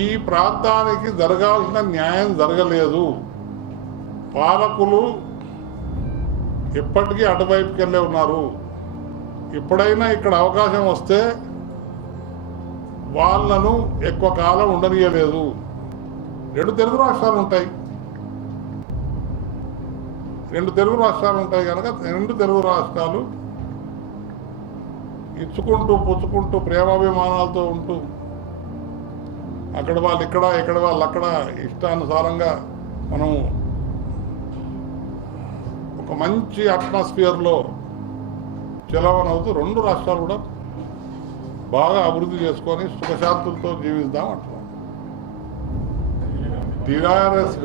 ఈ ప్రాంతానికి జరగాల్సిన న్యాయం జరగలేదు. పాలకులు ఎప్పటికీ అటువైపుకి వెళ్ళే ఉన్నారు. ఎప్పుడైనా ఇక్కడ అవకాశం వస్తే వాళ్ళను ఎక్కువ కాలం ఉండనీయలేదు. 2 తెలుగు రాష్ట్రాలు ఉంటాయి. 2 తెలుగు రాష్ట్రాలు ఉంటాయి కనుక 2 తెలుగు రాష్ట్రాలు ఇచ్చుకుంటూ పుచ్చుకుంటూ ప్రేమాభిమానాలతో ఉంటూ అక్కడ వాళ్ళు ఇక్కడ వాళ్ళు అక్కడ ఇష్టానుసారంగా మనం ఒక మంచి అట్మాస్ఫియర్లో చలవనవుతూ 2 రాష్ట్రాలు కూడా బాగా అభివృద్ధి చేసుకొని సుఖశాంతులతో జీవిద్దాం అంటున్నాం. టిఆర్ఎస్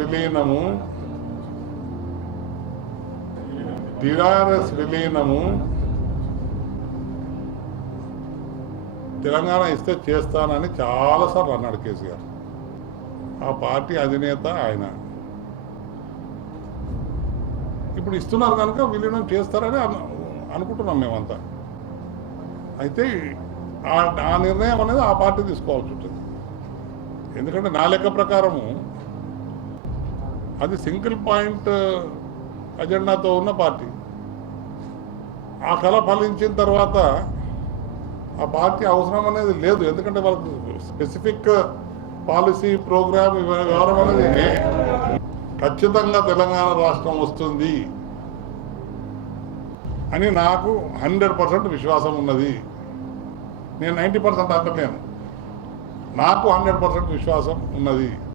విలీనము తెలంగాణ ఇస్తే చేస్తానని చాలాసార్లు అన్నాడు కేసీఆర్. ఆ పార్టీ అధినేత ఆయన. ఇప్పుడు ఇస్తున్నారు కనుక విలీనం చేస్తారని అనుకుంటున్నాం మేమంతా. అయితే ఆ నిర్ణయం అనేది ఆ పార్టీ తీసుకోవాల్సి ఉంటుంది. ఎందుకంటే నా లెక్క ప్రకారము అది సింగిల్ పాయింట్ అజెండాతో ఉన్న పార్టీ. ఆ కళ ఫలించిన తర్వాత ఆ పార్టీ అవసరం అనేది లేదు. ఎందుకంటే వాళ్ళకి స్పెసిఫిక్ పాలసీ ప్రోగ్రామ్ ఇవ్వడం అనేది ఖచ్చితంగా తెలంగాణ రాష్ట్రం వస్తుంది అని నాకు 100% విశ్వాసం ఉన్నది. నేను 90% అంటలేను, నాకు 100% విశ్వాసం ఉన్నది.